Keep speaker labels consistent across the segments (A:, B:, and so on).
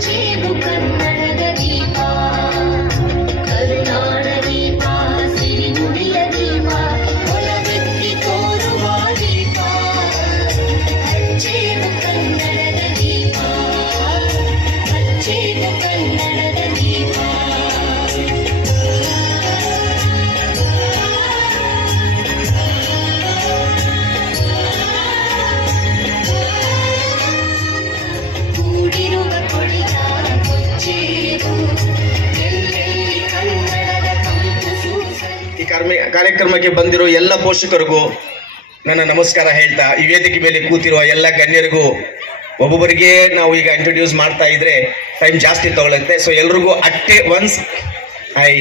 A: జీవు
B: కన్నా ಕಾರ್ಮಿ, ಕಾರ್ಯಕ್ರಮಕ್ಕೆ ಬಂದಿರೋ ಎಲ್ಲ ಪೋಷಕರಿಗೂ ನನ್ನ ನಮಸ್ಕಾರ ಹೇಳ್ತಾ, ಈ ವೇದಿಕೆ ಮೇಲೆ ಕೂತಿರುವ ಎಲ್ಲ ಗಣ್ಯರಿಗೂ ಒಬ್ಬೊಬ್ಬರಿಗೆ ನಾವು ಈಗ ಇಂಟ್ರೊಡ್ಯೂಸ್ ಮಾಡ್ತಾ ಇದ್ರೆ ಟೈಮ್ ಜಾಸ್ತಿ ತಗೊಳ್ಳುತ್ತೆ ಸೊ ಎಲ್ರಿಗೂ at once I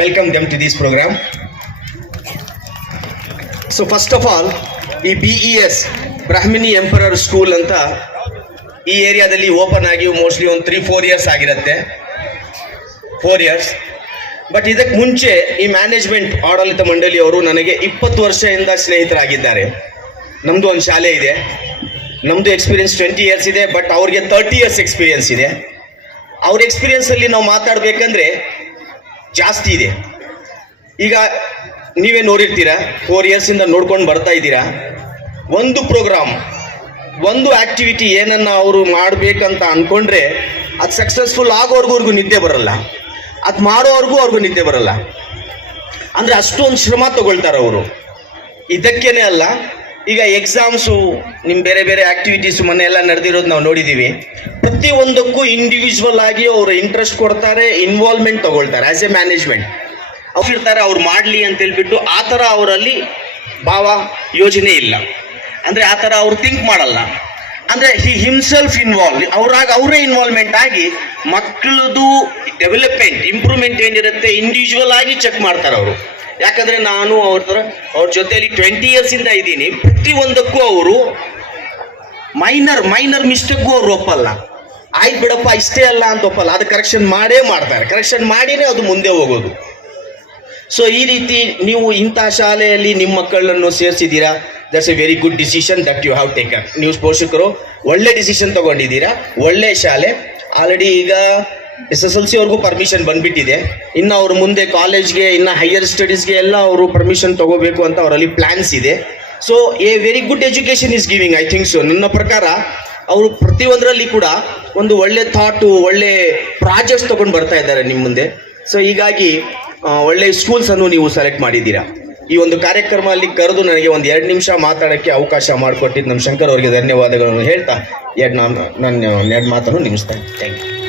B: welcome them to this programme so first of all ಈ B E S Brahmini emperor school ಅಂತ ಈ ಏರಿಯಾದಲ್ಲಿ ಓಪನ್ ಆಗಿ ಮೋಸ್ಟ್ಲಿ ಒಂದು ತ್ರೀ ಫೋರ್ ಇಯರ್ಸ್ ಆಗಿರುತ್ತೆ. ಫೋರ್ ಇಯರ್ಸ್ ಬಟ್ ಇದಕ್ಕೆ ಮುಂಚೆ ಈ ಮ್ಯಾನೇಜ್ಮೆಂಟ್ ಆಡಳಿತ ಮಂಡಳಿಯವರು ನನಗೆ ಇಪ್ಪತ್ತು ವರ್ಷದಿಂದ ಸ್ನೇಹಿತರಾಗಿದ್ದಾರೆ. ನಮ್ಮದು ಒಂದು ಶಾಲೆ ಇದೆ. ನಮ್ಮದು ಎಕ್ಸ್ಪೀರಿಯನ್ಸ್ ಟ್ವೆಂಟಿ ಇಯರ್ಸ್ ಇದೆ ಬಟ್ ಅವ್ರಿಗೆ ತರ್ಟಿ ಇಯರ್ಸ್ ಎಕ್ಸ್ಪೀರಿಯನ್ಸ್ ಇದೆ. ಅವ್ರ ಎಕ್ಸ್ಪೀರಿಯನ್ಸಲ್ಲಿ ನಾವು ಮಾತಾಡಬೇಕಂದ್ರೆ ಜಾಸ್ತಿ ಇದೆ. ಈಗ ನೀವೇ ನೋಡಿರ್ತೀರಾ ಫೋರ್ ಇಯರ್ಸಿಂದ ನೋಡ್ಕೊಂಡು ಬರ್ತಾ ಇದ್ದೀರಾ. ಒಂದು ಪ್ರೋಗ್ರಾಮ್ ಒಂದು ಆಕ್ಟಿವಿಟಿ ಏನನ್ನ ಅವರು ಮಾಡಬೇಕಂತ ಅನ್ಕೊಂಡ್ರೆ ಅದು ಸಕ್ಸಸ್ಫುಲ್ ಆಗೋರ್ಗೂ ಅವ್ರಿಗೂ ನಿದ್ದೆ ಬರಲ್ಲ. ಅದು ಮಾಡೋವರೆಗೂ ಅವ್ರಿಗೂ ನಿದ್ದೆ ಬರಲ್ಲ. ಅಂದರೆ ಅಷ್ಟೊಂದು ಶ್ರಮ ತಗೊಳ್ತಾರೆ ಅವರು. ಇದಕ್ಕೇನೆ ಅಲ್ಲ, ಈಗ ಎಕ್ಸಾಮ್ಸು ನಿಮ್ಮ ಬೇರೆ ಬೇರೆ ಆಕ್ಟಿವಿಟೀಸ್ ಮನೆ ಎಲ್ಲ ನಡೆದಿರೋದು ನಾವು ನೋಡಿದ್ದೀವಿ ಪ್ರತಿಯೊಂದಕ್ಕೂ ಇಂಡಿವಿಜುವಲ್ ಆಗಿ ಅವರು ಇಂಟ್ರೆಸ್ಟ್ ಕೊಡ್ತಾರೆ ಇನ್ವಾಲ್ವ್ಮೆಂಟ್ ತಗೊಳ್ತಾರೆ ಆಸ್ ಎ ಮ್ಯಾನೇಜ್ಮೆಂಟ್ ಅವ್ರು ಇರ್ತಾರೆ ಅವ್ರು ಮಾಡಲಿ ಅಂತ ಹೇಳ್ಬಿಟ್ಟು ಆ ಥರ ಅವರಲ್ಲಿ ಭಾವ ಯೋಜನೆ ಇಲ್ಲ. ಅಂದರೆ ಆ ಥರ ಅವ್ರು ಥಿಂಕ್ ಮಾಡಲ್ಲ. ಅಂದರೆ ಹಿ ಹಿಮ್ಸೆಲ್ಫ್ ಇನ್ವಾಲ್ವ್ ಅವ್ರಾಗ ಅವರೇ ಇನ್ವಾಲ್ವ್ಮೆಂಟ್ ಆಗಿ ಮಕ್ಕಳದು ಡೆವಲಪ್ಮೆಂಟ್ ಇಂಪ್ರೂವ್ಮೆಂಟ್ ಏನಿರುತ್ತೆ ಇಂಡಿವಿಜುವಲ್ ಆಗಿ ಚೆಕ್ ಮಾಡ್ತಾರೆ ಅವರು. ಯಾಕಂದ್ರೆ ನಾನು ಅವ್ರ ಅವ್ರ ಜೊತೆಯಲ್ಲಿ ಟ್ವೆಂಟಿ ಇಯರ್ಸಿಂದ ಇದ್ದೀನಿ. ಪ್ರತಿ ಒಂದಕ್ಕೂ ಅವರು ಮೈನರ್ ಮೈನರ್ ಮಿಸ್ಟೇಕ್ಗೂ ಅವ್ರು ಒಪ್ಪಲ್ಲ. ಆಯ್ತು ಬಿಡಪ್ಪ, ಇಷ್ಟೇ ಅಲ್ಲ ಅಂತ ಒಪ್ಪಲ್ಲ. ಅದು ಕರೆಕ್ಷನ್ ಮಾಡೇ ಮಾಡ್ತಾರೆ. ಕರೆಕ್ಷನ್ ಮಾಡಿನೇ ಅದು ಮುಂದೆ ಹೋಗೋದು. ಸೊ ಈ ರೀತಿ ನೀವು ಇಂಥ ಶಾಲೆಯಲ್ಲಿ ನಿಮ್ಮ ಮಕ್ಕಳನ್ನು ಸೇರಿಸಿದ್ದೀರಾ? That's a very good decision that you have taken ನೀವು ಪೋಷಕರು ಒಳ್ಳೆ ಡಿಸಿಷನ್ ತಗೊಂಡಿದ್ದೀರಾ? ಒಳ್ಳೆ ಶಾಲೆ. ಆಲ್ರೆಡಿ ಈಗ ಎಸ್ ಎಸ್ ಎಲ್ ಸಿ ಅವ್ರಿಗೂ ಪರ್ಮಿಷನ್ ಬಂದ್ಬಿಟ್ಟಿದೆ. ಇನ್ನು ಅವ್ರ ಮುಂದೆ ಕಾಲೇಜ್ಗೆ ಇನ್ನು ಹೈಯರ್ ಸ್ಟಡೀಸ್ಗೆ ಎಲ್ಲ ಅವರು ಪರ್ಮಿಷನ್ ತಗೋಬೇಕು ಅಂತ ಅವರಲ್ಲಿ ಪ್ಲಾನ್ಸ್ ಇದೆ. So a very good education is giving I think so ನನ್ನ ಪ್ರಕಾರ, ಅವರು ಪ್ರತಿಯೊಂದರಲ್ಲಿ ಕೂಡ ಒಂದು ಒಳ್ಳೆ ಥಾಟು ಒಳ್ಳೆ ಪ್ರಾಜೆಕ್ಟ್ಸ್ ತೊಗೊಂಡು ಬರ್ತಾ ಇದ್ದಾರೆ ನಿಮ್ಮ ಮುಂದೆ. ಸೊ ಹೀಗಾಗಿ ಒಳ್ಳೆ ಸ್ಕೂಲ್ಸನ್ನು ನೀವು ಸೆಲೆಕ್ಟ್ ಮಾಡಿದ್ದೀರಾ. ಈ ಒಂದು ಕಾರ್ಯಕ್ರಮ ಅಲ್ಲಿ ಕರೆದು ನನಗೆ ಒಂದು ಎರಡು ನಿಮಿಷ ಮಾತಾಡೋಕ್ಕೆ ಅವಕಾಶ ಮಾಡಿಕೊಟ್ಟಿದ್ದು ನಮ್ಮ ಶಂಕರ್ ಅವರಿಗೆ ಧನ್ಯವಾದಗಳನ್ನು ಹೇಳ್ತಾ ಎರಡು ನಾನು ನನ್ನ ಎರಡು ಮಾತನ್ನು ನಿಲ್ಲಿಸ್ತಾ ಥ್ಯಾಂಕ್ ಯು